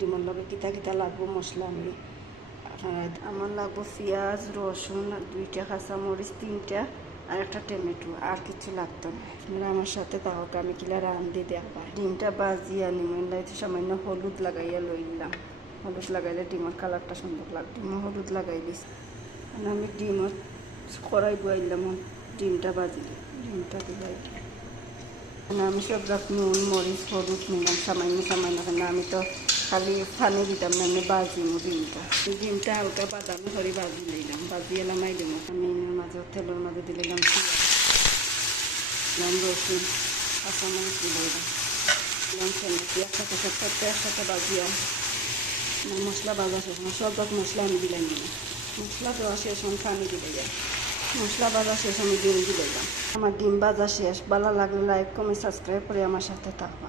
ডিমের লগে কিতা কিতা লাগবো মশলা আমি আমার লাগবো পেঁয়াজ রসুন 2টা কাঁচামরিচ 3টা আর একটা টমেটো আর কিছু লাগতো না। আপনারা আমার সাথে তাহলে আমি কিলা রান্ধি দেখবা। ডিমটা বাজিয়ে নিমেন সামান্য হলুদ লাগাইয়া লইলাম। হলুদ লাগাইলে ডিমের কালারটা সুন্দর লাগবে। ডিমও হলুদ লাগাই দিছি। আমি ডিমত কড়াই বয়াইলাম, ডিমটা বাজিলে ডিমটা দিলাই আমি সব নুন মরিচ হলুদ নিলাম সামান্য সামান্য। কেন আমি তো খালি পানি দিতাম না, আমি বাজিমো ডিমটা হালকা বাদামি করে বাজি নিলাম। বাজি এলাম আই দিলাম আমি মাঝে তেলের মাঝে দিলাম পেঁয়াজ রসুন কাঁচামরিচ দিলাম একসাথে বাজিয়া মশলা বাজা শেষ সব মশলা আমি দিলাম মশলা দেওয়া শেষ আমি পানি দিলে যাই। মশলা ভাজা শেষ আমি ডিম দিলাম। আমার ডিম ভাজা শেষ। ভালো লাগলে লাইক কমেন্ট সাবস্ক্রাইব করে আমার সাথে থাকবা।